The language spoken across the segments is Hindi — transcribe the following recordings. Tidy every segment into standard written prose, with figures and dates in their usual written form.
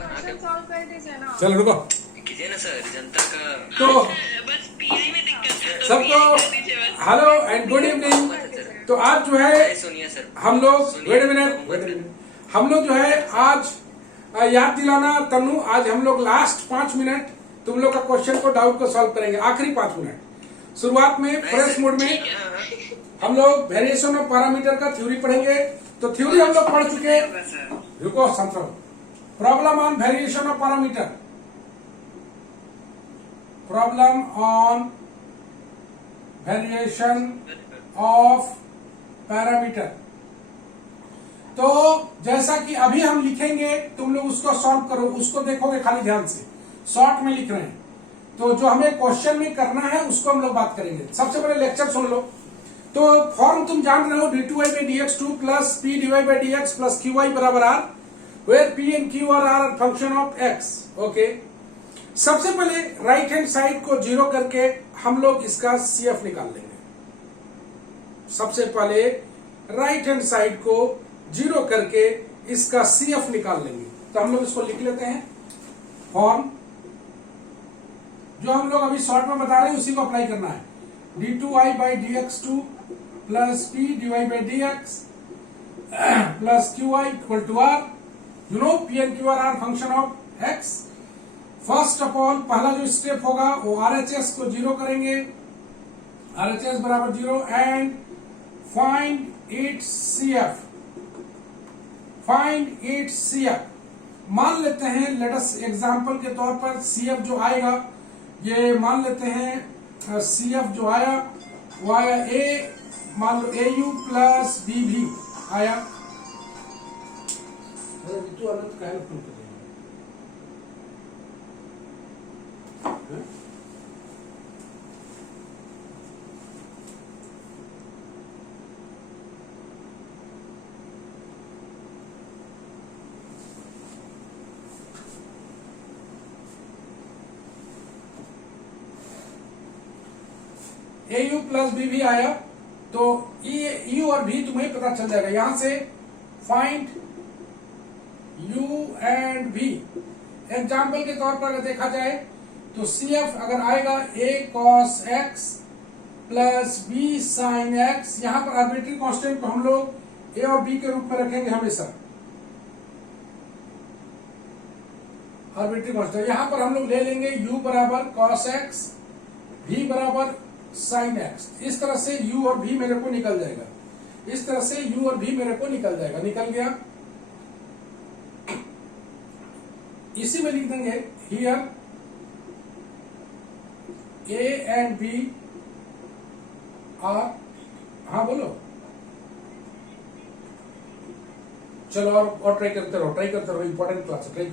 क्वेश्चन सॉल्व कर दीजिए ना। चलो रुको कीजिए ना सर, जनता का तो बस पीआई में दिक्कत है तो सबको PI कर दीजिए बस। Hello and good evening. तो आज जो है सुनिए सर, हम लोग सुनिए, वेट मिनट हम लोग जो है आज याद दिलाना तनु, आज हम लोग लास्ट 5 मिनट तुम लोग का क्वेश्चन को डाउट को सॉल्व करेंगे। आखिरी 5 मिनट शुरुआत में फ्रेश मोड में हम लोग वेरिएशन ऑफ पैरामीटर का थ्योरी पढ़ेंगे। तो थ्योरी हम लोग पढ़ चुके। रुको समझो, problem on variation of parameter, problem on variation of parameter. तो जैसा कि अभी हम लिखेंगे तुम लोग उसको सॉल्व करो, उसको देखोगे खाली ध्यान से, शॉर्ट में लिख रहे हैं। तो जो हमें क्वेश्चन में करना है उसको हम लोग बात करेंगे। सबसे पहले लेक्चर सुन लो। तो फॉर्म तुम जान रहे हो, d2y/dx2 plus p dy/dx plus qy बराबर r, where p and q are function of x। Okay, सबसे पहले राइट हैंड साइड को जीरो करके हम लोग इसका CF निकाल लेंगे। सबसे पहले राइट हैंड साइड को जीरो करके इसका CF निकाल लेंगे। तो हम लोग इसको लिख लेते हैं। फॉर्म जो हम लोग अभी शॉर्ट में बता रहे हैं उसी को अप्लाई करना है। d2y/dx2 plus p dy/dx plus qy equal to r। You know p and q are function of x। First of all पहला जो स्टेप होगा वो RHS को जीरो करेंगे, RHS बराबर 0 and find its CF। Find its CF मान लेते हैं, लेट अस एग्जांपल के तौर पर CF जो आएगा ये मान लेते हैं CF जो आया वो आया A, मान लो AU प्लस BB आया। AU प्लस BB आया तो U और V तुम्हें पता चल जाएगा। यहां से find U and V। Example के तौर पर अगर देखा जाए तो CF अगर आएगा A cos x plus B sin x, यहां पर आर्बिट्री कांस्टेंट को हम लोग A और B के रूप में रखेंगे हमेशा। आर्बिट्री कांस्टेंट यहां पर हम लोग ले लेंगे U बराबर cos x, V बराबर sin x। इस तरह से U और V मेरे को निकल जाएगा। इस तरह से U और V मेरे को निकल जाएगा। निकल गया। इसी में लिख देंगे here A and B are, हाँ बोलो, चलो और ट्राई करते रहो, इंपॉर्टेंट क्लास है, ट्राई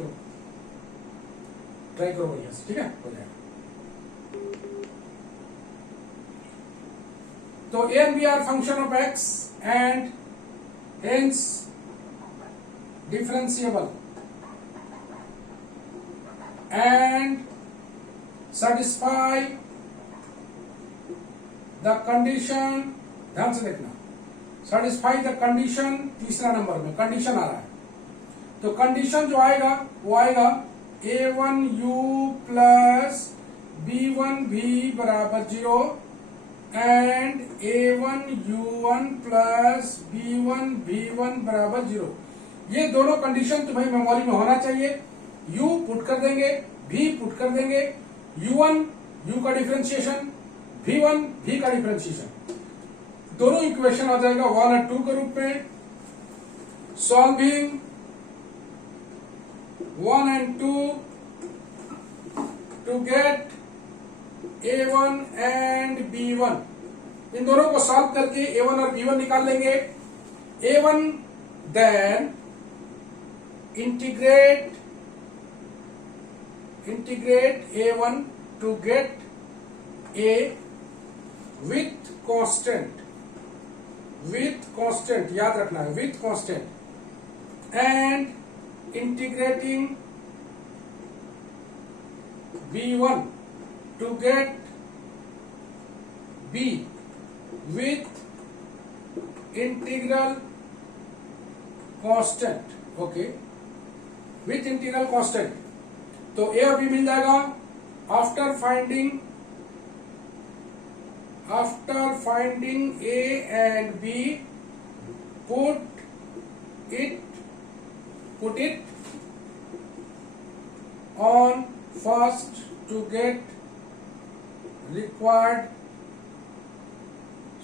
करो बढ़िया से, ठीक है, हो जाएगा। तो A and B are function of x and hence differentiable and satisfy the condition। ध्यान से देखना, satisfy the condition तीसरा नंबर में कंडीशन आ रहा है। तो कंडीशन जो आएगा वो आएगा A1U प्लस B1V बराबर 0 एंड A1U1 प्लस B1V1 बराबर 0। ये दोनों कंडीशन तुम्हें मेमोरी में होना चाहिए। U पुट कर देंगे, V पुट कर देंगे, U1 U का डिफरेंशिएशन, V1 V का डिफरेंशिएशन, दोनों इक्वेशन आ जाएगा 1 और 2 के रूप में। Solving 1 and 2 to get A1 and B1। इन दोनों को सॉल्व करके A1 और B1 निकाल लेंगे। A1 then integrate A1 to get A with constant याद रखना है, with constant and integrating B1 to get B with integral constant। okay, with integral constant. तो ए और बी मिल जाएगा। After finding A and B, put it on first to get required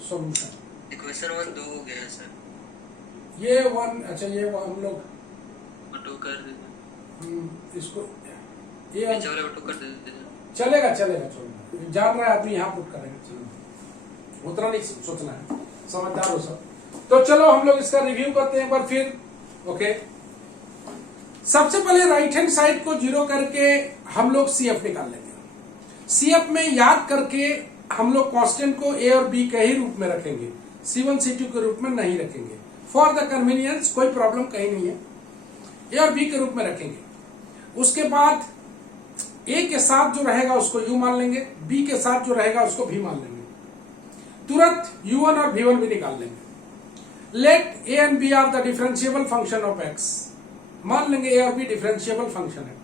solution। Equation 1 2 हो गया है सर। ये वन, अच्छा ये हम लोग ऑटो कर दीजिए, इसको ये नीचे वाले ऑटो कर दीजिए। चलेगा छोड़ना, जान रहा है आदमी यहाँ पुट करेगा, उतना नहीं सोचना है, समझदार हो सब। तो चलो हम लोग इसका रिव्यू करते हैं एक बार फिर। ओके, सबसे पहले राइट हैंड साइड को 0 करके हम लोग CF निकाल लेंगे। CF में याद करके हम लोग कांस्टेंट को A और B के ही रूप में रखेंगे, C1 C2 के रूप में नहीं रखेंगे। फॉर द कन्वीनियंस कोई प्रॉब्लम कहीं नहीं है, A और B के रूप में रखेंगे। उसके बाद A के साथ जो रहेगा उसको U मान लेंगे, B के साथ जो रहेगा उसको V मान लेंगे। तुरंत U1 और V1 भी निकाल लेंगे। Let A and B are the differentiable function of X, मान लेंगे A और B डिफरेंशिएबल फंक्शन है।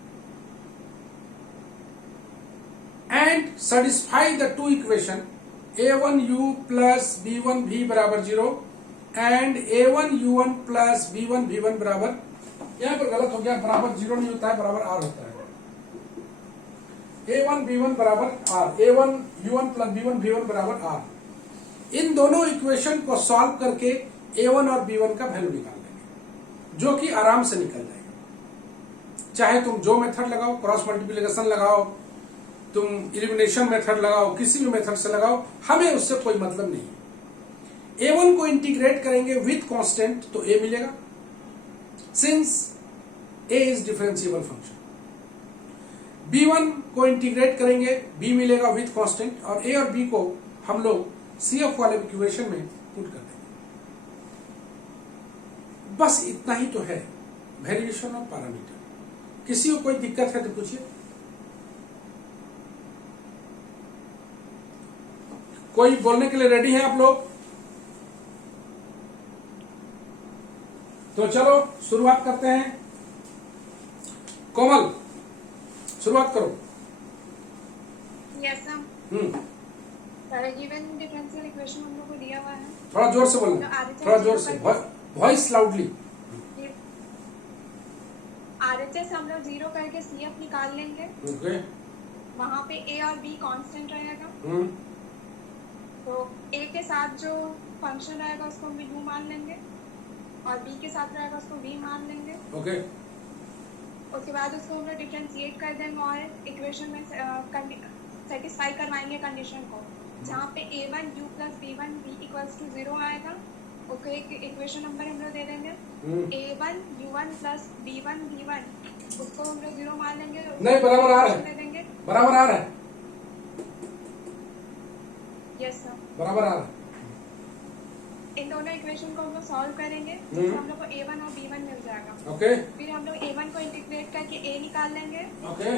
And satisfy the two equation A1U plus B1V बराबर 0 एंड A1U1 प्लस B1V1 बराबर, यहां पर गलत हो गया, बराबर 0 नहीं होता है, बराबर R होता है। A1B1 बराबर R, A1U1 प्लस B1V1 बराबर R। इन दोनों इक्वेशन को सॉल्व करके A1 और B1 का वैल्यू निकाल लेंगे, जो कि आराम से निकल जाएगा। चाहे तुम जो मेथड लगाओ, क्रॉस मल्टीप्लिकेशन लगाओ, तुम एलिमिनेशन मेथड लगाओ, किसी भी मेथड से लगाओ, हमें उससे कोई मतलब नहीं है। A1 को इंटीग्रेट करेंगे विथ कांस्टेंट तो A मिलेगा, since A is differentiable function. B1 को इंटीग्रेट करेंगे, B मिलेगा विथ कांस्टेंट, और A और B को हम लोग CF वाले इक्वेशन में पुट कर देंगे। बस इतना ही तो है वेरिएशन ऑफ पैरामीटर। किसी को कोई दिक्कत है तो पूछिए। कोई बोलने के लिए रेडी है आप लोग? तो चलो शुरुआत करते हैं। कोमल शुरुआत करो। Yes sir, given differential equation हम लोग को दिया हुआ है। थोड़ा जोर से बोलना, थोड़ा जोर से, वॉइस लाउडली। RHS हम लोग 0 करके CF निकाल लेंगे। ओके, वहाँ पे A और B कांस्टेंट रहेगा। तो A के साथ जो फंक्शन रहेगा उसको हम U मान लेंगे, और B के साथ रहेगा उसको V मान लेंगे। ओके, उसके बाद उसको हम लोग डिफरेंशिएट कर देंगे और इक्वेशन में सेटिस्फाई करवाएंगे कंडीशन को, जहाँ पे A1U plus B1V equals to 0 आएगा। ओके, एक इक्वेशन नंबर हम लोग दे देंगे A1U1 प्लस B1V1, उसको हम लोग 0 मान लेंगे। नहीं, बराबर आ रहा है, दे देंगे। बराबर आ रहा है, यस सर। बराबर आ रहा है। इन दोनों इक्वेशन को हम लोग सॉल्व करेंगे, जिससे हम लोग को A1 और B1 मिल जाएगा। ओके, फिर हम लोग A1 को इंटीग्रेट करके A निकाल लेंगे ओके,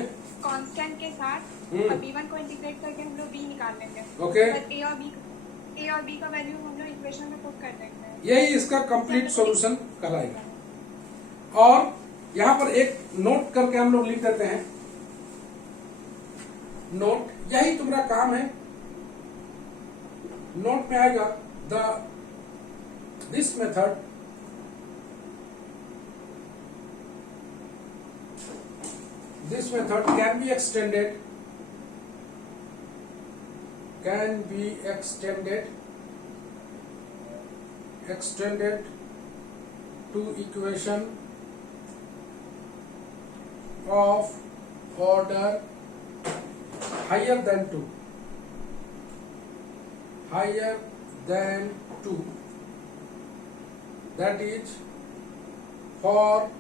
कांस्टेंट के साथ, और B1 को इंटीग्रेट करके हम लोग B निकाल लेंगे। ओके, A और B का वैल्यू हम लोग इक्वेशन में पुट कर देंगे। यही इसका कंप्लीट सॉल्यूशन कहलाएगा। और यहाँ पर एक नोट करके हम लोग लिख देते हैं, नोट, यही तुम्हारा काम है। नोट में आएगा this method can be extended to equation of order higher than 2, that is for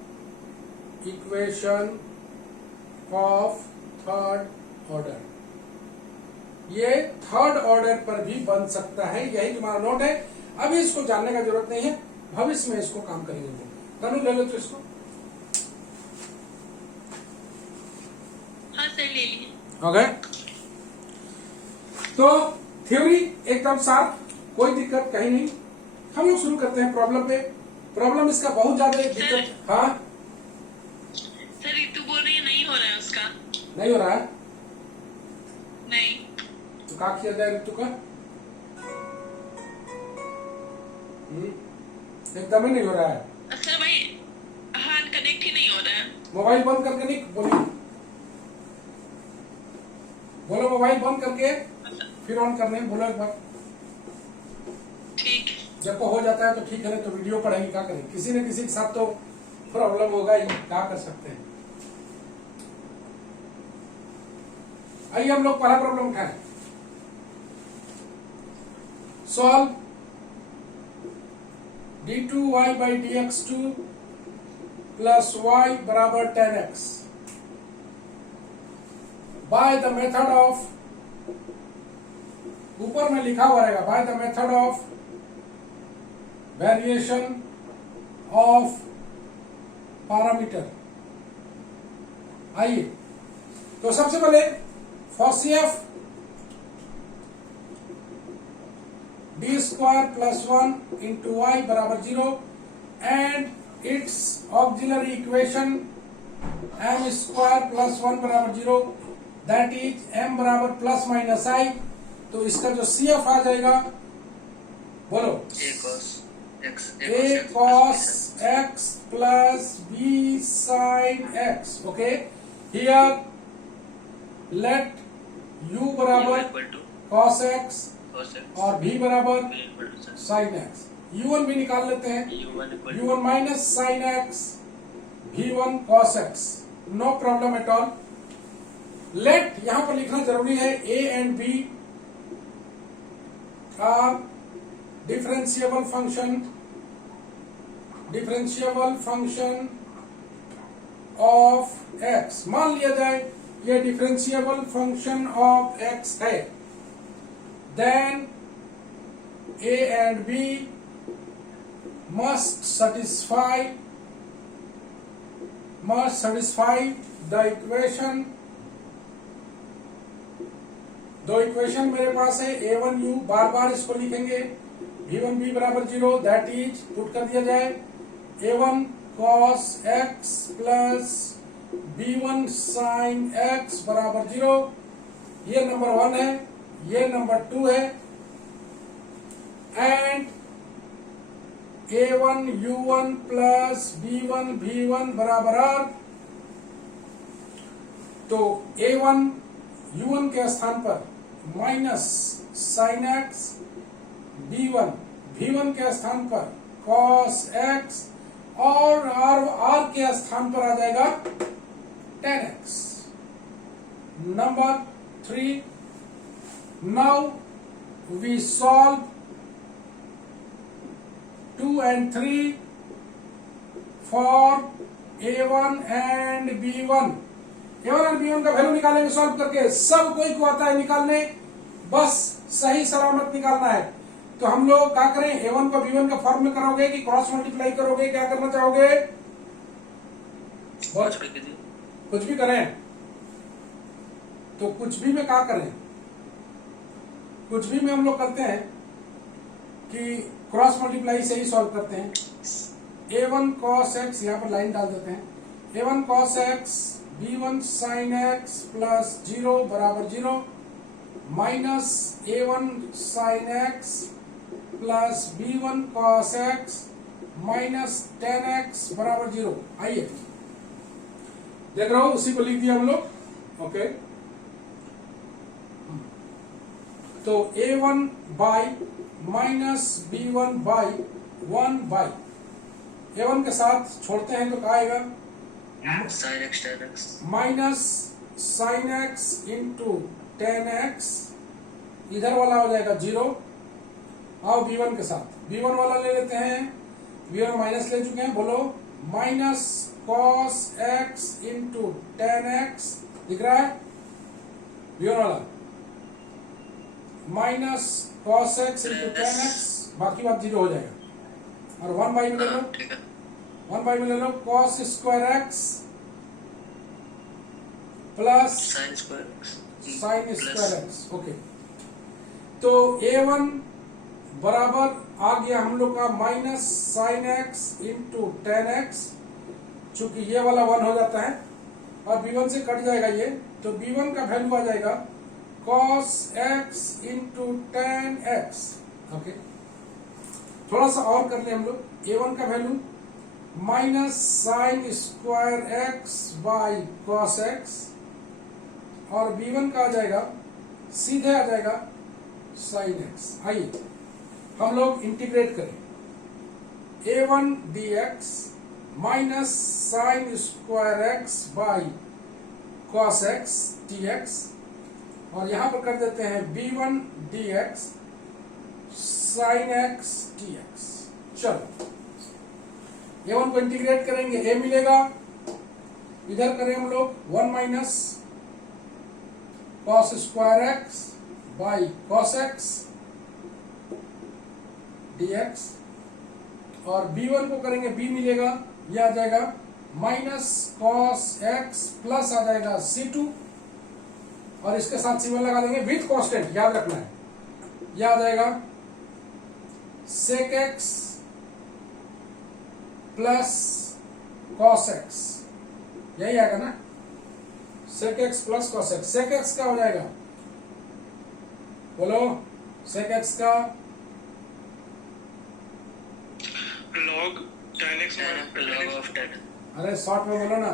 equation of third order। ये थर्ड ऑर्डर पर भी बन सकता है, यही तुम्हारा नोट है। अभी इसको जानने का जरूरत नहीं है, भविष्य में इसको काम करेंगे। तनु ले लो तो इसको। हाँ सर, ले लिए। ओके, तो थ्योरी एकदम साफ, कोई दिक्कत कहीं नहीं। हम लोग शुरू करते हैं प्रॉब्लम पे। प्रॉब्लम इसका बहुत ज्यादा दिक्कत। हाँ हो रहा है उसका। नहीं हो रहा है नहीं, तो क्या किया जाए ऋतु का? एकदम ही नहीं हो रहा है। सर भाई, हाँ कनेक्ट ही नहीं हो रहा है। मोबाइल बंद करके नहीं बोलिए, बोलो मोबाइल बंद करके फिर ऑन करने बोलो एक बार। ठीक। जब को हो जाता है तो ठीक है, नहीं तो वीडियो पढ़ेंगे, क्या करें, किसी न किसी के साथ तो प्रॉब्लम होगा ही, क्या कर सकते हैं। आइए हम लोग पहला प्रॉब्लम उठाएं। Solve d2y by dx2 plus y बराबर 10x by the method of, ऊपर में लिखा हुआ रहेगा by the method of variation of parameter। आइए तो सबसे पहले FOSSEF d square plus 1 into y बराबर 0 and its auxiliary equation m square plus 1 बराबर 0 that is m बराबर plus minus I। तो इसका जो CF आ जाएगा, बोलो, a cos x plus b sin x। Okay, here let u बराबर cos x और v बराबर sin x। u1 भी निकाल लेते हैं, u1 minus sin x, v1 cos x, no problem at all. Let यहां पर लिखना जरूरी है, a and b are differentiable function of x। मान लिया जाए ये डिफरेंशिएबल फंक्शन ऑफ x है, then a and b must satisfy the equation। दो इक्वेशन मेरे पास है, a1u, बार बार इसको लिखेंगे, v1b बराबर 0, दैट इज, पुट कर दिया जाए, a1 cos x plus b1 sin x बराबर 0। ये नंबर 1 है, ये नंबर 2 है, and a1 u1 plus b1 v1 बराबर r। तो a1 u1 के स्थान पर minus sine x, b1 v1 के स्थान पर cos x और r के स्थान पर आ जाएगा 10x। Number 3, now we solve 2 and 3 for a1 and b1। a1 और b1 का वैल्यू निकालेंगे सॉल्व करके, सब कोई को आता है निकालने, बस सही सलामत निकालना है। तो हम लोग क्या करें, a1 को b1 का फॉर्म में करोगे कि क्रॉस मल्टीप्लाई करोगे, क्या करना चाहोगे? कुछ भी करें, तो कुछ भी में क्या करें, कुछ भी में हम लोग करते हैं कि क्रॉस मल्टीप्लाई से ही सॉल्व करते हैं। a1 cos x, यहाँ पर लाइन डाल देते हैं, a1 cos x b1 sin x plus 0 बराबर 0 minus a1 sin x plus b1 cos x minus 10x बराबर 0। आइए देख रहा हूं, उसी को लिख दिया हम लोग। ओके, तो a1 by minus b1 by 1 by, a1 के साथ छोड़ते हैं तो क्या आएगा, sin x tan x minus sign x into 10x, इधर वाला हो जाएगा 0। आओ b1 के साथ b1 वाला ले लेते हैं, b1 माइनस ले चुके हैं, बोलो minus cos x into 10x, दिख रहा है b1 वाला, minus cos x into 10x, बाकी बात 0 हो जाएगा, और 1 बाई में ले लो, 1 बाई में ले लो cos square x plus sin square sign square x. Okay, तो a1 बराबर आ गया हम लोग का minus sign x into 10x, चूंकि ये वाला 1 हो जाता है, और b1 से कट जाएगा ये, तो b1 का वैल्यू आ जाएगा cos x into tan x। Okay, थोड़ा सा और कर ले हम लोग। a1 का value minus sine square x by cos x, और b1 का आ जाएगा सीधे आ जाएगा साइन x। आइए हम लोग इंटीग्रेट करें। a1 dx minus sine square x by cos x dx, और यहां पर कर देते हैं b1 dx sign x dx। चलो a1 को इंटीग्रेट करेंगे, a मिलेगा, इधर करें हम लोग 1 minus cos square x by cos x dx, और b1 को करेंगे, b मिलेगा, यह आ जाएगा माइनस कॉस x प्लस आ जाएगा c2, और इसके साथ c1 लगा देंगे विथ कांस्टेंट, याद रखना है, यह आ जाएगा sec x plus cos x, यही आएगा ना, sec x plus cos x। sec x का हो जाएगा, बोलो sec x का log tan x log of tan अरे शॉर्ट में बोलो ना,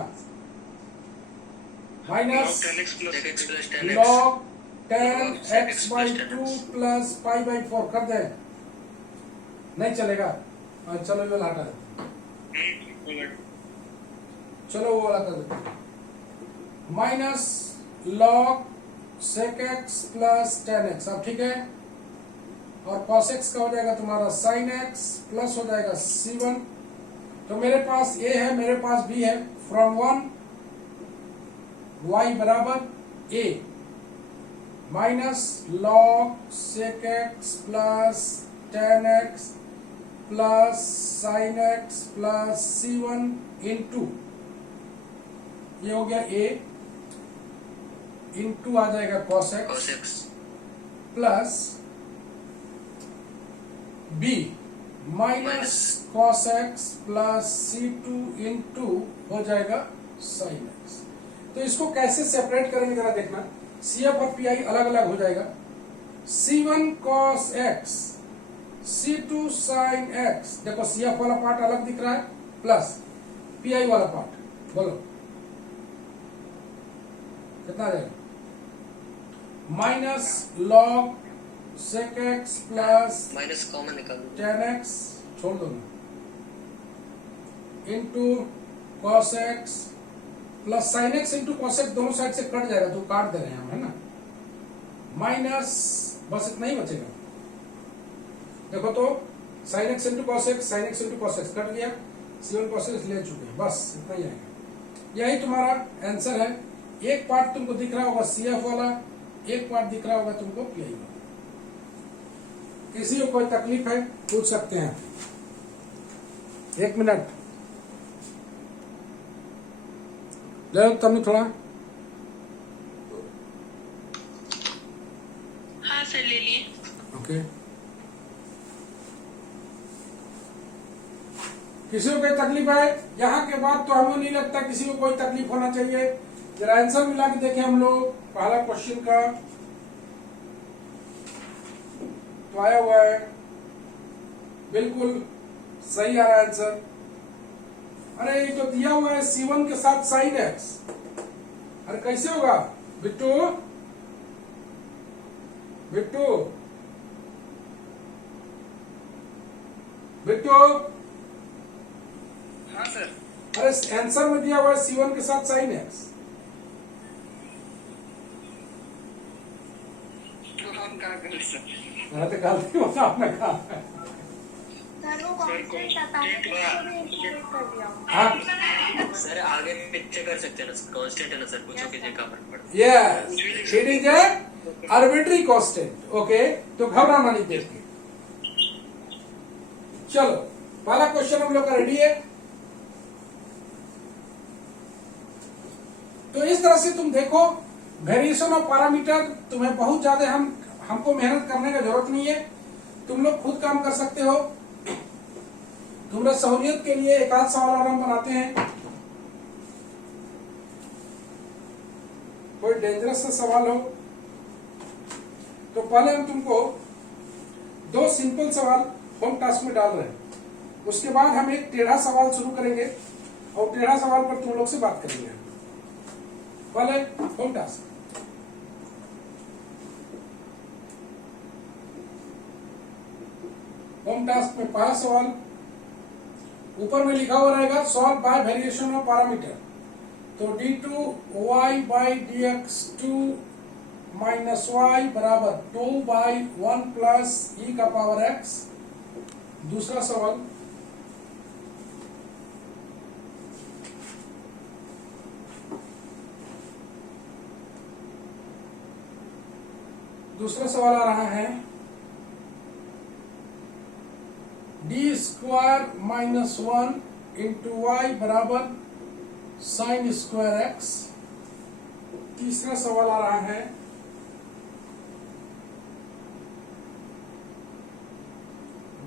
minus tan x plus sec x plus tan x log tan Log sec x x by plus tan 2 x। Plus pi by 4 कर दे, नहीं चलेगा। चलो ये वाला हटा दे, चलो वो वाला कर देते, minus log sec x plus tan x. अब ठीक है, और कॉस एक्स का हो जाएगा तुम्हारा साइन एक्स प्लस हो जाएगा c1। तो मेरे पास a है, मेरे पास b है, फ्रॉम 1 y बराबर a minus log sec x plus tan x plus sine x plus c1 into, ये हो गया a, इंटू आ जाएगा cos x plus b minus cos x plus c2 into हो जाएगा sin x। तो इसको कैसे सेपरेट करेंगे जरा देखना, CF और PI अलग अलग हो जाएगा, c1 cos x c2 sin x, देखो CF वाला पार्ट अलग दिख रहा है, प्लस PI वाला पार्ट, बोलो कितना आ जाएगा, minus log sec x plus minus common निकालो, टेन एक्स छोड़ दो ना, into cos x plus sine x into cos x, दोनों साइड से कट जाएगा तो काट दे रहे हैं हम, है ना, माइनस बस इतना ही बचेगा। देखो तो sign x into cos x, sign x into cos x cut गया, c1 cos x ले चुके हैं, बस इतना ही आएगा। यही तुम्हारा आंसर है। एक पार्ट तुमको दिख रहा होगा CF वाला, एक पार्ट दिख रहा होगा तुमको PI वाला। किसी को कोई तकलीफ है पूछ सकते हैं, 1 मिनट ले लो तुमने थोड़ा। हाँ सर ले लिए। ओके, किसी को कोई तकलीफ है यहाँ के बाद, तो हमें नहीं लगता किसी को कोई तकलीफ होना चाहिए। जरा आंसर मिला के देखें हम लोग, पहला क्वेश्चन का तो आया हुआ है, बिल्कुल सही आ रहा है आंसर। अरे ये तो दिया हुआ है c1 के साथ साइन x, अरे कैसे होगा बिट्टू, बिट्टू बिट्टू, हाँ सर, अरे आंसर में दिया हुआ है c1 के साथ साइन x, तो हम क्या करें सर? मैंने तो गलती होता आपने कहा। सर वो कांस्टेंट आता है, उसको भी इंटीग्रेट कर दिया। हाँ सर आगे पीछे कर सकते हैं ना, कांस्टेंट है ना सर, पूछो कि क्या फर्क पड़ता yes, it is a arbitrary constant. Okay, तो घबराना नहीं देख के। चलो पहला क्वेश्चन हम लोग का रेडी है। तो इस तरह से तुम देखो, वेरिएशन ऑफ पैरामीटर तुम्हें बहुत ज्यादा हमको मेहनत करने का जरूरत नहीं है, तुम लोग खुद काम कर सकते हो। तुम्हारा सहूलियत के लिए एक आध सवाल और हम बनाते हैं। कोई डेंजरस सा सवाल हो तो पहले हम तुमको 2 सिंपल सवाल होम टास्क में डाल रहे हैं, उसके बाद हम एक टेढ़ा सवाल शुरू करेंगे और टेढ़ा सवाल पर तुम लोग से बात करेंगे। पहले होम टास्क। होम टास्क में पहला सवाल ऊपर में लिखा हुआ रहेगा solve by variation of parameter. तो d2y by dx2 minus y बराबर 2 बाई 1 प्लस e का पावर x। दूसरा सवाल आ रहा है D square minus 1 into y बराबर साइन स्क्वायर एक्स। तीसरा सवाल आ रहा है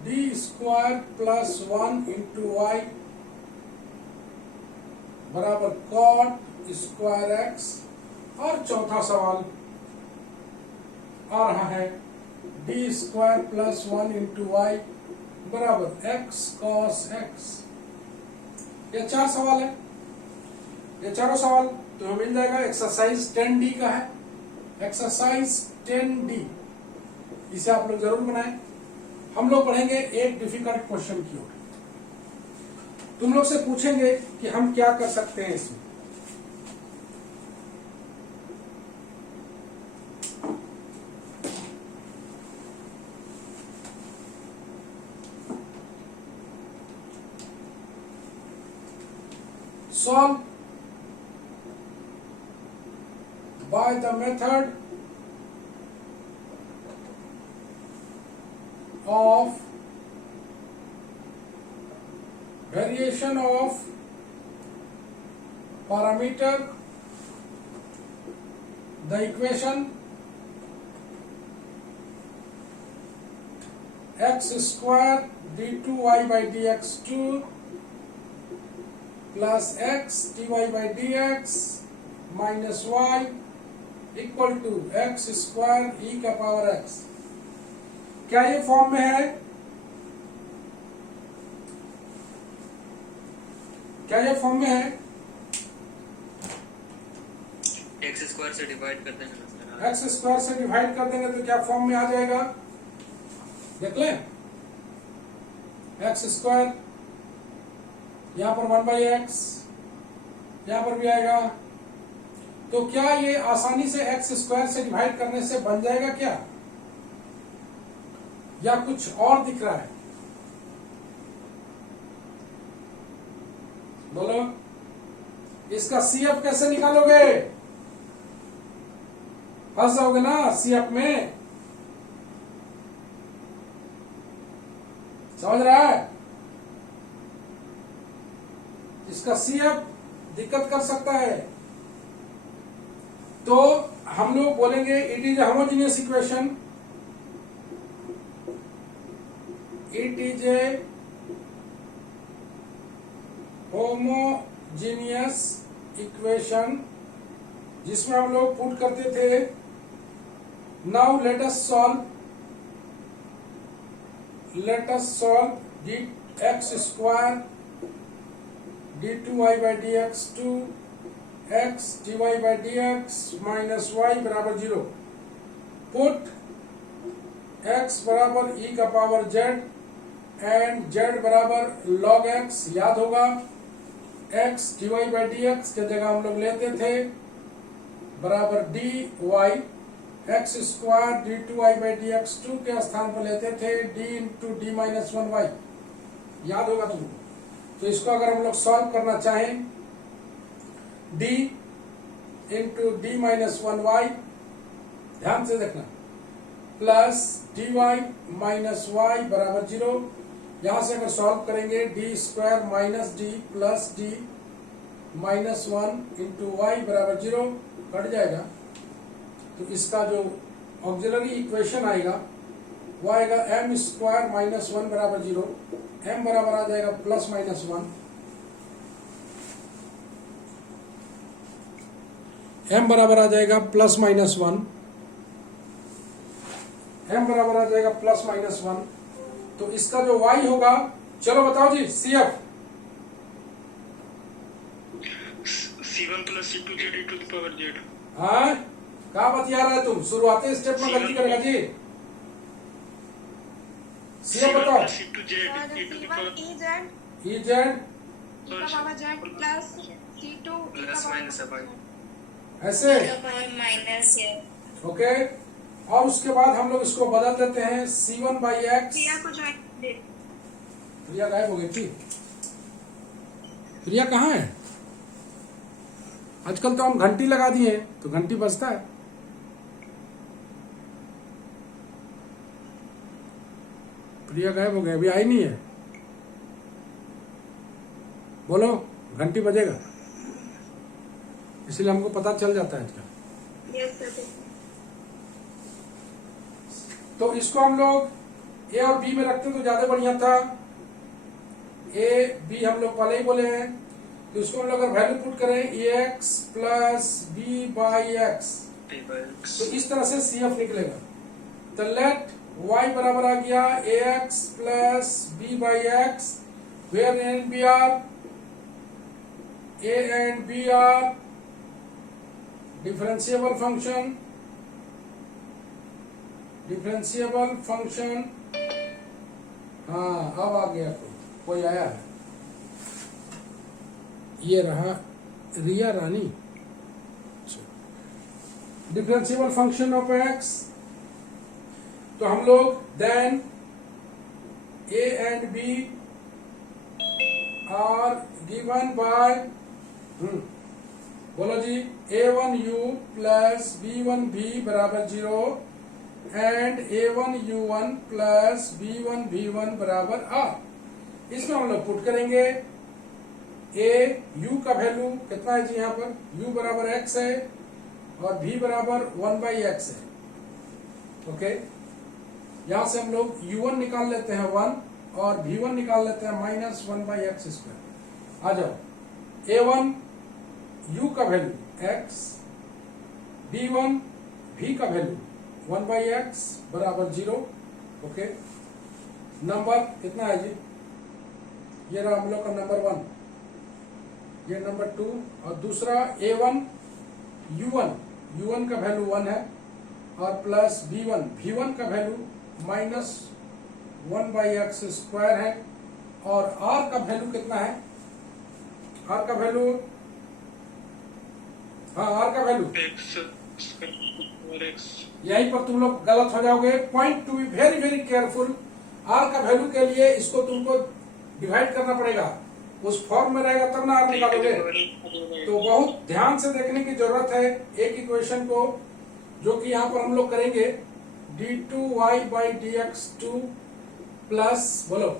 D square plus 1 into y बराबर कॉट स्क्वायर एक्स। और चौथा सवाल आ रहा है D square plus 1 into y बराबर एक्स कॉस एक्स। ये 4 सवाल है। ये चारों सवाल तुम्हें मिल जाएगा। एक्सरसाइज 10D का है, एक्सरसाइज 10D, इसे आप लोग जरूर बनाएं। हम लोग पढ़ेंगे एक डिफिकल्ट क्वेश्चन की ओर। तुम लोग से पूछेंगे कि हम क्या कर सकते हैं इसमें। Solve by the method of variation of parameter, the equation x square d2y by dx2 plus x dy by dx minus y equal to x square e का पावर x। क्या ये फॉर्म में है? क्या ये फॉर्म में है? एक्स स्क्वायर से डिवाइड कर देंगे ना सर। एक्स स्क्वायर से डिवाइड कर देंगे तो क्या फॉर्म में आ जाएगा? देख लें, एक्स स्क्वायर यहां पर 1 बाई एक्स, यहां पर भी आएगा। तो क्या ये आसानी से एक्स स्क्वायर से डिवाइड करने से बन जाएगा क्या, या कुछ और दिख रहा है? बोलो, इसका सीएफ कैसे निकालोगे? फंस जाओगे ना सीएफ में, समझ रहा है? इसका सीएफ दिक्कत कर सकता है। तो हम लोग बोलेंगे it is a homogeneous equation, it is a homogeneous equation, जिसमें हम लोग पुट करते थे now let us solve D x square d2y by dx2 x dy by dx minus y बराबर 0। पुट x बराबर e का पावर z एंड z बराबर log x। याद होगा x dy by dx के जगह हम लोग लेते थे बराबर dy, x square d2y by dx2 के स्थान पर लेते थे d into D minus 1y। याद होगा तुमको। तो इसको अगर हम लोग सॉल्व करना चाहें, d into D minus 1y, ध्यान से देखना, प्लस dy माइनस y बराबर 0। यहां से अगर सॉल्व करेंगे D square minus D plus D minus 1 into y बराबर 0 कट जाएगा। तो इसका जो ऑक्सिलरी इक्वेशन आएगा वो आएगा एम स्क्वायर माइनस 1 बराबर 0, एम बराबर आ जाएगा प्लस माइनस 1। m बराबर आ जाएगा प्लस माइनस 1, m बराबर आ जाएगा प्लस माइनस 1। तो इसका जो y होगा, चलो बताओ जी, CF C1 plus C2 Z e to the power Z. हाँ, क्या बतिया रहा है तुम? शुरुआती स्टेप में गलती करेगा जी। CF C1 बताओ। plus C2 Z और e to the C1 power EZ EZ e का power Z plus C2 e का प्लस पावर माइनस है ऐसे, माइनस ओके। और उसके बाद हम लोग इसको बदल देते हैं C1 बाई एक्स। प्रिया को ज्वाइन दे। प्रिया गायब हो गई थी। प्रिया कहाँ है? आजकल तो हम घंटी लगा दिए हैं तो घंटी बजता है। प्रिया गायब हो गई, अभी आई नहीं है। बोलो, घंटी बजेगा, इसलिए हमको पता चल जाता है आजकल। Yes sir. तो इसको हम लोग ए और बी में रखते तो ज्यादा बढ़िया था। ए बी हम लोग पहले ही बोले हैं, तो इसको हम लोग अगर वैल्यू पुट करें a x plus b by x, तो इस तरह से CF निकलेगा। तो लेट y बराबर आ गया a x plus b by x, where a and b are differentiable function. हाँ, अब आ गया, कोई आया है, ये रहा Riya Rani. Differentiable function of x, तो हम लोग then a and b are given by, बोलो जी, a1u प्लस b1v बराबर 0 एंड a1u1 प्लस b1v1 बराबर r। इसमें हम लोग पुट करेंगे a u का वैल्यू कितना है जी, यहाँ पर u बराबर x है और v बराबर 1/x है। ओके, यहां से हम लोग u1 निकाल लेते हैं 1 और v1 निकाल लेते हैं माइनस 1/x²। आ जाओ, a1 u का वैल्यू x, b1 v का वैल्यू 1/x बराबर 0। ओके, नंबर कितना है जी, ये रहा हम लोग का नंबर 1, ये नंबर 2, और दूसरा a1 u1 का वैल्यू 1 है और प्लस v1 का वैल्यू माइनस 1/x² है, और r का वैल्यू कितना है, r का वैल्यू, हाँ r का वैल्यू X और X. यहीं पर तुम लोग गलत हो जाओगे। Point to be very very careful. r का वैल्यू के लिए इसको तुमको डिवाइड करना पड़ेगा, उस फॉर्म में रहेगा तब ना r निकालोगे। तो बहुत ध्यान से देखने की जरूरत है एक इक्वेशन को, जो कि यहाँ पर हम लोग करेंगे d2y/dx2 प्लस, बोलो,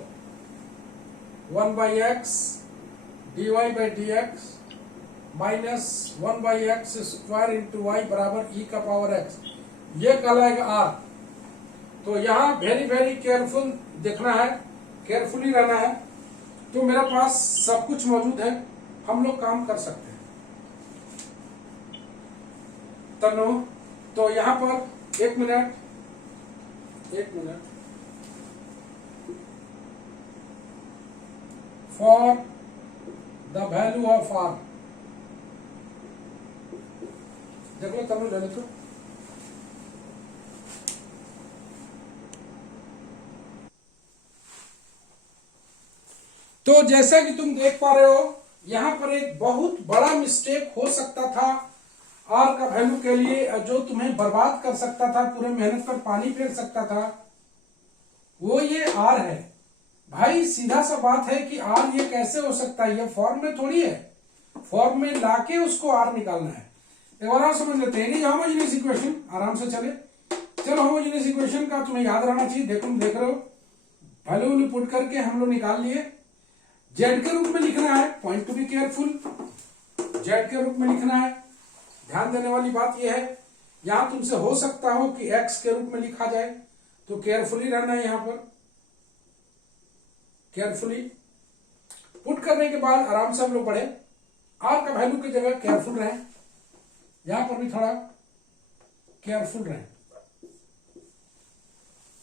1/x dy/dx minus 1/x² into y बराबर e का पावर x, ये कहलाएगा r। तो यहाँ वेरी वेरी केयरफुल देखना है, केयरफुली रहना है। तो मेरे पास सब कुछ मौजूद है, हम लोग काम कर सकते हैं। तनु, तो यहाँ पर एक minute for the value of r, देख लो तनु, ले लो। तो जैसा कि तुम देख पा रहे हो, यहां पर एक बहुत बड़ा मिस्टेक हो सकता था आर का वैल्यू के लिए, जो तुम्हें बर्बाद कर सकता था, पूरे मेहनत पर पानी फेर सकता था, वो ये आर है। भाई सीधा सा बात है कि आर ये कैसे हो सकता है, ये फॉर्म में थोड़ी है, फॉर्म में लाके उसको आर निकालना है। एक बार और समझ लेते हैं, नहीं होमोजेनियस इक्वेशन आराम से चले। चलो, होमोजेनियस इक्वेशन का तुम्हें याद रहना चाहिए। देखो, तुम देख रहे हो, वैल्यू पुट करके हम लोग निकाल लिए। जेड के रूप में लिखना है, point to be careful, Z के रूप में लिखना है। ध्यान देने वाली बात यह है, यहां तुमसे हो सकता हो कि एक्स के रूप में लिखा जाए, तो केयरफुली रहना है। यहां पर केयरफुली पुट करने के बाद आराम से हम लोग पढ़े, आर का वैल्यू की जगह केयरफुल रहें। यहां पर भी थोड़ा केयरफुल रहें।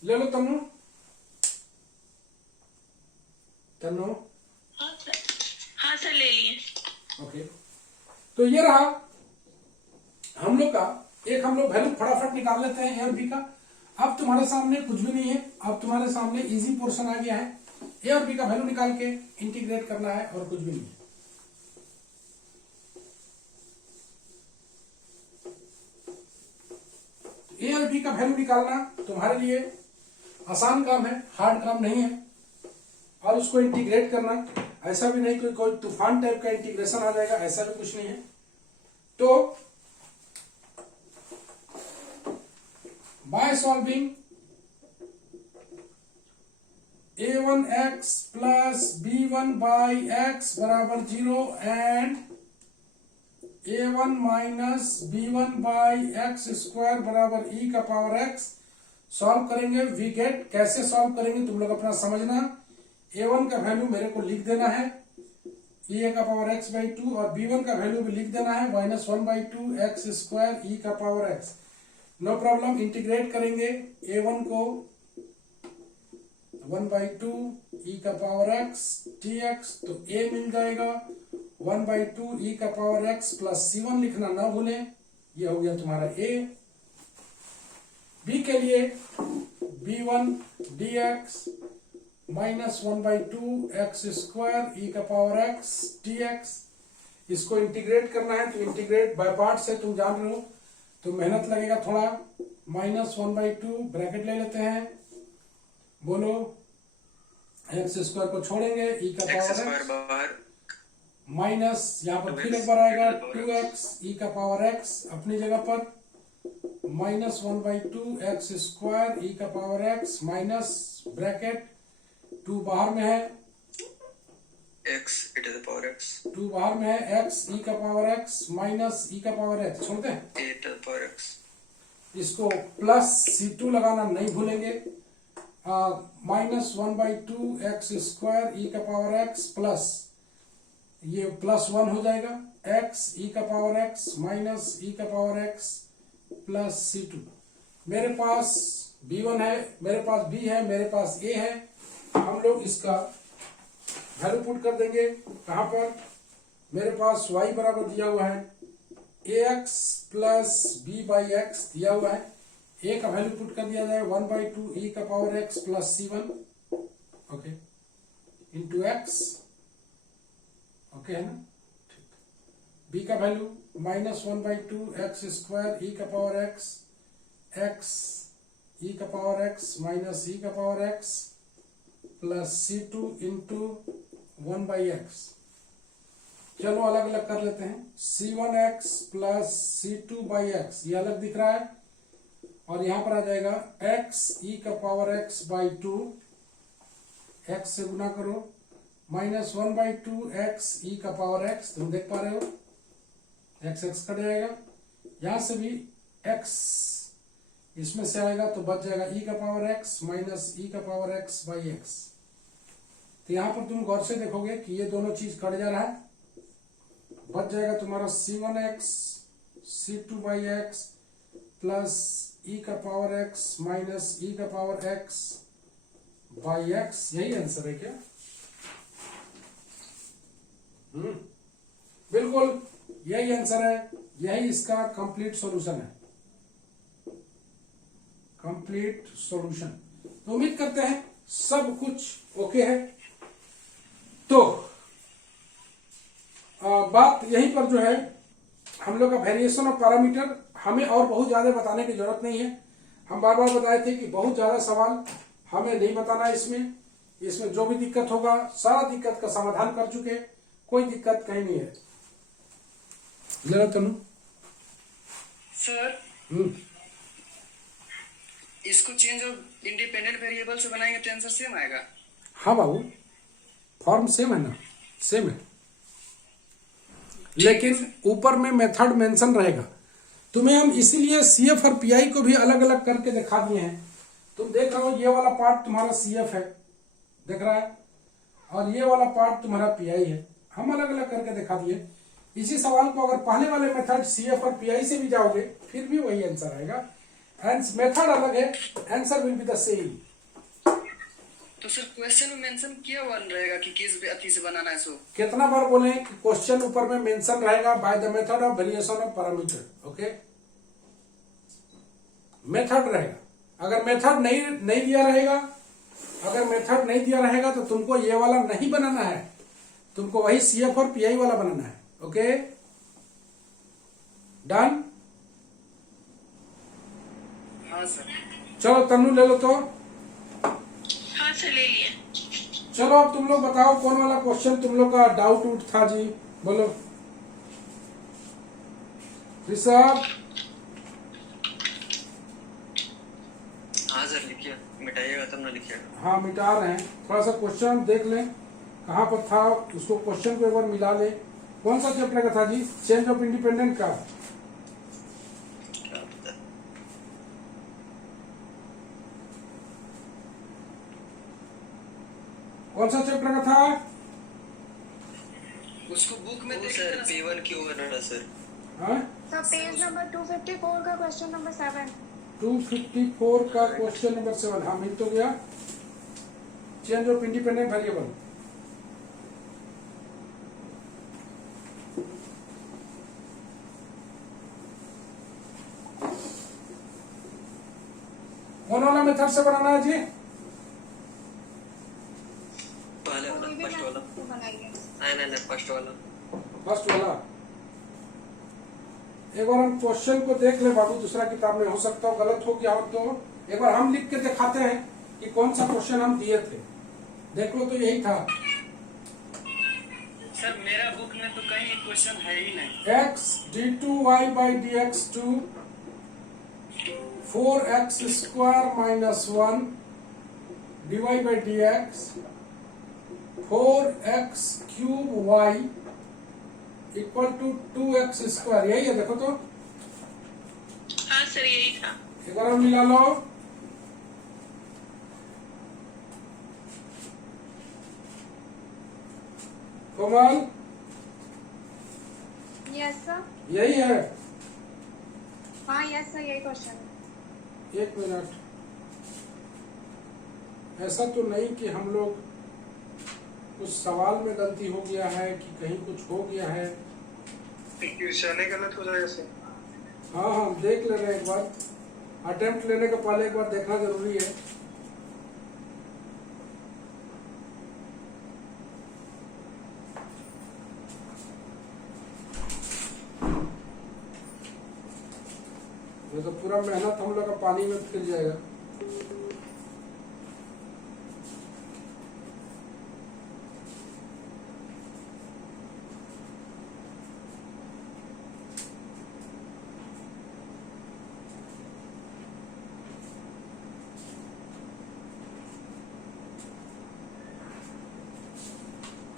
ले लो तन्नू, तन्नू। हाँ सर ले लिए। ओके, तो ये रहा हम लोग का एक, हम लोग वैल्यू फटाफट निकाल लेते हैं ए और बी का। अब तुम्हारे सामने कुछ भी नहीं है, अब तुम्हारे सामने इजी पोर्शन आ गया है। ए और बी का वैल्यू निकाल के इंटीग्रेट करना है और कुछ भी नहीं है। ए और बी का वैल्यू निकालना तुम्हारे लिए आसान काम है, हार्ड काम नहीं है। और उसको इंटीग्रेट करना, ऐसा भी नहीं कोई तूफान टाइप का इंटीग्रेशन आ जाएगा, ऐसा भी कुछ नहीं है। तो by solving a1x plus b1 by x बराबर 0 and a1 minus b1 by x square बराबर e का पावर x सॉल्व करेंगे। वी गेट, कैसे सॉल्व करेंगे तुम लोग अपना समझना। a1 का वैल्यू मेरे को लिख देना है e का पावर x बाई 2 और b1 का वैल्यू भी लिख देना है -1 बाई 2 x स्क्वायर e का power x। No problem, integrate करेंगे a1 को 1 बाई 2 e का पावर x dx, तो a मिल जाएगा 1 बाई 2 e का पावर x प्लस c1 लिखना ना भूलें। ये हो गया तुम्हारा a। b के लिए b1 dx -1 by 2 x square e का पावर x dx। इसको इंटीग्रेट करना है, तो इंटीग्रेट बाय पार्ट से तुम जान रहे हो, तो मेहनत लगेगा थोड़ा। -1 बाई 2 ब्रैकेट ले लेते हैं, बोलो x स्क्वायर को छोड़ेंगे e का पावर x माइनस, यहाँ पर फिर एक बार आएगा 2x e का पावर x अपनी जगह पर -1 बाई 2 x स्क्वायर e का पावर x माइनस ब्रैकेट 2 बाहर में है, x e to the power x 2 बाहर में है, x e का पावर x माइनस e का पावर x छोड़ दें। a to the power x। इसको प्लस c2 लगाना नहीं भूलेंगे। -1 बाई 2 x स्क्वायर e का पावर x प्लस ये +1 हो जाएगा, x e का पावर x माइनस e का पावर x प्लस c2। मेरे पास b1 है, मेरे पास b है, मेरे पास a है। हम लोग इसका वैल्यू पुट कर देंगे कहां पर, मेरे पास y बराबर दिया हुआ है ax plus b by x दिया हुआ है। a का वैल्यू पुट कर दिया जाए 1 बाई 2 e का power x plus c1 okay into x, okay है ना, ठीक। b का value -1 by 2 x square e का पावर x x e का पावर x माइनस e का power x plus c2 into 1 by x. चलो अलग अलग कर लेते हैं, c1x plus c2 by x, ये अलग दिख रहा है, और यहां पर आ जाएगा x e का पावर x बाई 2, x से गुना करो, -1 बाई 2 x e का पावर x, तुम देख पा रहे हो x x कट जाएगा, यहां से भी x इसमें से आएगा तो बच जाएगा e का पावर x माइनस e का पावर x बाई एक्स। तो यहां पर तुम गौर से देखोगे कि ये दोनों चीज कट जा रहा है, बच जाएगा तुम्हारा c1x c2 by x plus e का पावर x माइनस e का पावर x बाई एक्स। यही आंसर है क्या? बिल्कुल यही आंसर है, यही इसका कंप्लीट सॉल्यूशन है, कंप्लीट सॉल्यूशन। तो उम्मीद करते हैं सब कुछ ओके है। तो बात यहीं पर जो है, हम लोग का वेरिएशन ऑफ पैरामीटर हमें और बहुत ज्यादा बताने की जरूरत नहीं है। हम बार बार बताए थे कि बहुत ज्यादा सवाल हमें नहीं बताना है। इसमें जो भी दिक्कत होगा सारा दिक्कत का समाधान कर चुके, कोई दिक्कत कहीं नहीं है। जरा तनु सर इसको चेंज ऑफ इंडिपेंडेंट वेरिएबल से बनाएंगे तो आंसर सेम आएगा? हाँ बाबू, फॉर्म सेम है ना, सेम है, लेकिन ऊपर में मेथड मेंशन रहेगा। तुम्हें हम इसीलिए सीएफ और पीआई को भी अलग अलग करके दिखा दिए हैं। तुम देख रहे हो ये वाला पार्ट तुम्हारा सीएफ है, दिख रहा है, और ये वाला पार्ट तुम्हारा पीआई है। हम अलग अलग करके दिखा दिए इसी सवाल को अगर पहले वाले मेथड CF और PI से भी जाओगे फिर भी वही आंसर आएगा। मेथड अलग है, answer will be the same. तो सर क्वेश्चन में मेंशन किया हुआ रहेगा कि किस अति से बनाना है सो। कितना बार बोले कि क्वेश्चन ऊपर में मेंशन रहेगा by the method of variation of parameter. Okay, method रहेगा। अगर मेथड नहीं दिया रहेगा, अगर मेथड नहीं दिया रहेगा तो तुमको ये वाला नहीं बनाना है, तुमको वही CF और PI वाला बनाना है। Okay, done. हाँ सर। चलो तन्नू ले लो तो। हाँ सर ले लिए। चलो अब तुम लोग बताओ कौन वाला क्वेश्चन तुम लोग का डाउट उठ था जी, बोलो। ऋषभ। हाँ सर लिखिए, मिटाइएगा तब ना लिखिएगा। हाँ मिटा रहे हैं, थोड़ा सा क्वेश्चन देख लें कहाँ पर था, उसको क्वेश्चन को एक बार मिला ले। कौन सा चैप्टर का था जी? चेंज ऑफ इंडिपेंडेंट का। क्या पता। कौन सा चैप्टर का था? उसको बुक में वो देख सर लेना सर। P1 क्यों करना सर? हाँ? सर पेज नंबर 254 का क्वेश्चन नंबर 7। 254 का क्वेश्चन नंबर 7। हाँ मिल तो गया। Change of independent variable. कौन वाला मेथड से बनाना है जी? पहले वाला, फर्स्ट वाला। बनाइए। नहीं फर्स्ट वाला। फर्स्ट वाला। एक बार हम क्वेश्चन को देख ले बाबू, दूसरा किताब में हो सकता हो गलत हो गया हो तो एक बार हम लिख के दिखाते हैं कि कौन सा क्वेश्चन हम दिए थे। देख लो तो यही था। सर मेरा बुक में तो कहीं क्वेश्चन है ही नहीं। x d2y by dx2 4x square minus 1 dy by dx 4x cube y equal to 2x square. यही है, देखो तो। हाँ सर यही था। एक बार हम मिला लो। कोमल यस सर। यही है। हाँ यस सर यही क्वेश्चन है। एक मिनट, ऐसा तो नहीं कि हम लोग कुछ सवाल में गलती हो गया है कि कहीं कुछ हो गया है। क्वेश्चन गलत हो जाएगा सर। हाँ हाँ देख ले रहे हैं एक बार। अटेम्प्ट लेने के पहले एक बार देखना जरूरी है। ये तो पूरा मेहनत हम लोग का पानी में फिर जाएगा।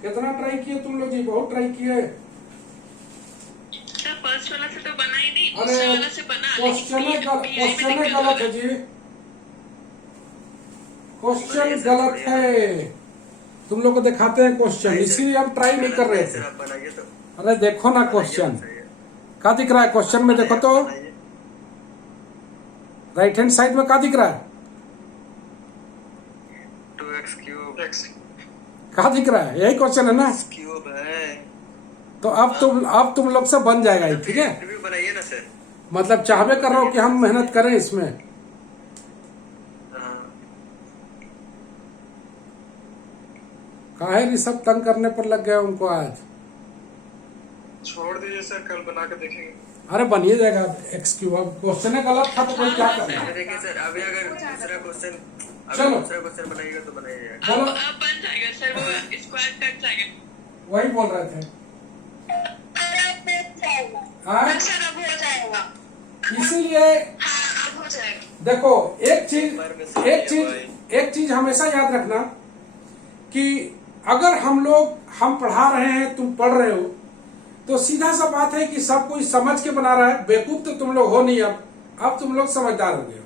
कितना ट्राई किए तुम लोग जी? बहुत ट्राई किए। सर फर्स्ट वाला से तो बना ही नहीं, अरे दूसरे वाला से बना। क्वेश्चन गलत है जी, क्वेश्चन गलत है। तुम लोग को दिखाते हैं क्वेश्चन, इसीलिए हम ट्राई नहीं कर रहे थे। सर आप बनाइए तो। अरे देखो ना क्वेश्चन क्या दिख रहा है। क्वेश्चन में देखो तो राइट हैंड साइड में क्या दिख रहा है? 2x cube. क्या दिख रहा है? यही क्वेश्चन है ना। क्यूब है तो अब तुम लोग से बन जाएगा ये, ठीक है। फिर भी बनाइए ना सर। मतलब चाहबे कर रहा हो कि हम मेहनत करें इसमें। हाँ। काहे ऋषभ तंग करने पर लग गया उनको आज। छोड़ दीजिए सर, कल बना के देखेंगे। अरे बनिए जाएगा। X cube. अब क्वेश्चन गलत था तो कोई क्या करना। देखिए सर, अभी अगर दूसरा क्वेश्चन चलो। बनाइएगा तो बनाइएगा। अब बोलो। बन जाएगा सर, वो स्क्वायर कट जाएगा। वही बोल रहे थे। हाँ? सर अब हो जाएगा। इसीलिए हाँ अब हो जाएगा। देखो एक चीज हमेशा याद रखना कि अगर हम पढ़ा रहे हैं, तुम पढ़ रहे हो, तो सीधा सा बात है कि सब कोई समझ के बना रहा है। बेवकूफ तो तुम लोग हो नहीं। अब तुम लोग समझदार हो गए हो।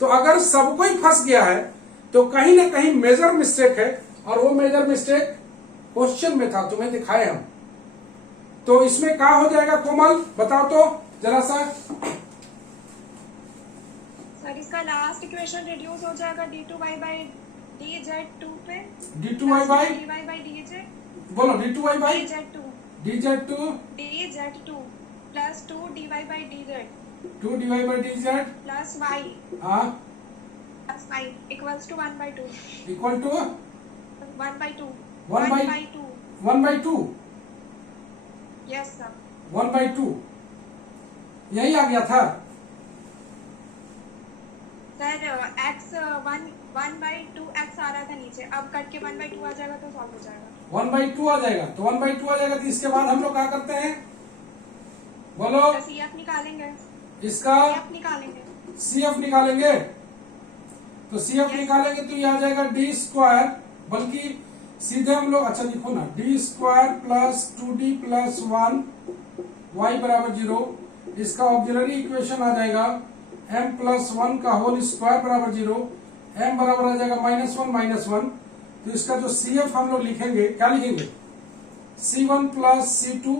तो अगर सब कोई फंस गया है तो कहीं ना कहीं मेजर मिस्टेक है, और वो मेजर मिस्टेक क्वेश्चन में था, तुम्हें दिखाए हम। तो इसमें क्या हो जाएगा कोमल, बताओ तो जरा सा। सर इसका लास्ट इक्वेशन रिड्यूस हो जाएगा d2y by dz2 पे, d2y by dy by dz, बोलो d2y by dz2 dz2 plus 2 dy by dz 2 dy by dz plus y हाँ equals to 1 by 2. Equal to 1 by 2. 1 by 2. 1 by 2 Yes sir. 1 by 2 यही आ गया था। सर x 1 by 2 x आ रहा था नीचे, अब कट के 1 by 2 आ जाएगा तो सॉल्व हो जाएगा। 1 by 2 आ जाएगा, तो 1 by 2 आ जाएगा, तो इसके बाद हम लोग क्या करते हैं बोलो, तो CF निकालेंगे, इसका CF निकालेंगे। CF निकालेंगे, तो CF निकालेंगे तो ये आ जाएगा d स्क्वायर, बल्कि सीधे हम लोग अच्छा लिखो ना, d square plus 2d plus 1 y बराबर 0, इसका ऑक्सिलरी इक्वेशन आ जाएगा m प्लस 1 का होल स्क्वायर बराबर 0, m बराबर आ जाएगा -1 तो इसका जो CF हम लोग लिखेंगे, क्या लिखेंगे, C1 प्लस C2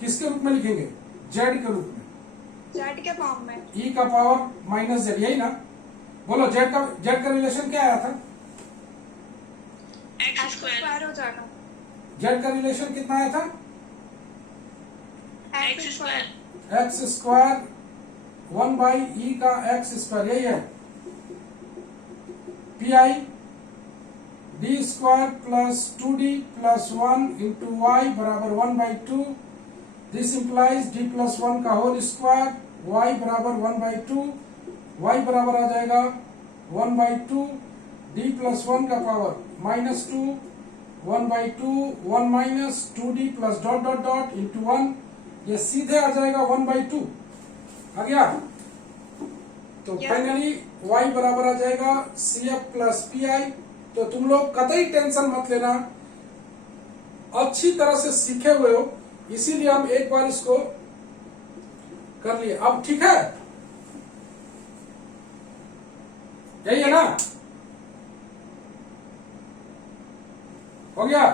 किसके रूप में लिखेंगे, Z के रूप में, Z के फॉर्म में, e का पावर -z, यही ना, बोलो Z का रिलेशन क्या आया था, एक्स स्क्वायर हो जाएगा, Z का रिलेशन कितना आया था, x square x square 1 by e का x स्क्वायर, यही है, pi d square plus 2d plus 1 into y बराबर 1 by 2, this implies d plus 1 का होल स्क्वायर, y बराबर 1 बाई 2, y बराबर आ जाएगा 1 बाई 2, d प्लस 1 का power -2, 1 by 2, 1 minus 2d plus dot dot dot into 1, ये सीधे आ जाएगा 1 बाई 2, आ गया। तो फाइनली y बराबर आ जाएगा CF प्लस PI। तो तुम लोग कतई टेंशन मत लेना, अच्छी तरह से सीखे हुए हो, इसीलिए हम एक बार इसको कर लिए। अब ठीक है, यही है ना, हो गया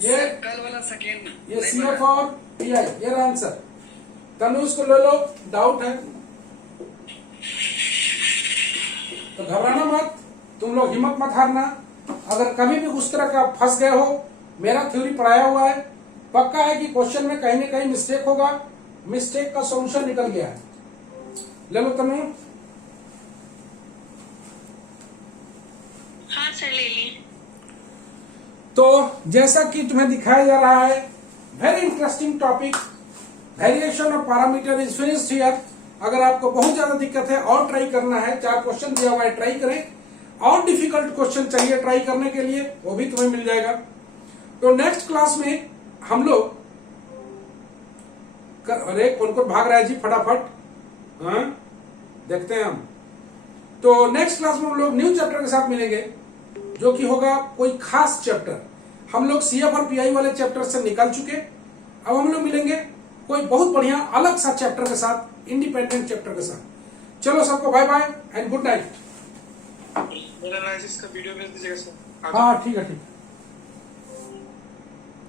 ये कल वाला सेकेंड ये CF और PI, ये रहा आंसर। तनुष को ले लो, डाउट है तो घबराना मत, तुम लोग हिम्मत मत हारना। अगर कभी भी उस तरह का फंस गए हो, मेरा थ्योरी पढ़ाया हुआ है, पक्का है कि क्वेश्चन में कहीं न कहीं मिस्टेक होगा, मिस्टेक का सॉल्यूशन निकल गया है। ले लो तनु। हाँ सर ले लिए। तो जैसा कि तुम्हें दिखाया जा रहा है, very interesting topic, variation of parameter is finished here. अगर आपको बहुत ज्यादा दिक्कत है और ट्राई करना है, 4 क्वेश्चन दिया हुआ है, ट्राई करें। और डिफिकल्ट क्वेश्चन चाहिए ट्राई करने के लिए, वो भी तुम्हें मिल जाएगा। तो नेक्स्ट क्लास में हम लोग अरे कौन कौन भाग रहा है जी फटाफट, हाँ देखते हैं हम। तो नेक्स्ट क्लास में हम लोग न्यू चैप्टर के साथ मिलेंगे, जो कि होगा कोई खास चैप्टर। हम लोग CF और PI वाले चैप्टर से निकल चुके, अब हम लोग मिलेंगे कोई बहुत बढ़िया अलग सा चैप्टर के साथ, इंडिपेंडेंट चैप्टर के साथ। चलो सबको bye bye and good night. मेरा एनालिसिस का वीडियो भेज दीजिएगा सर। हाँ ठीक है ठीक है।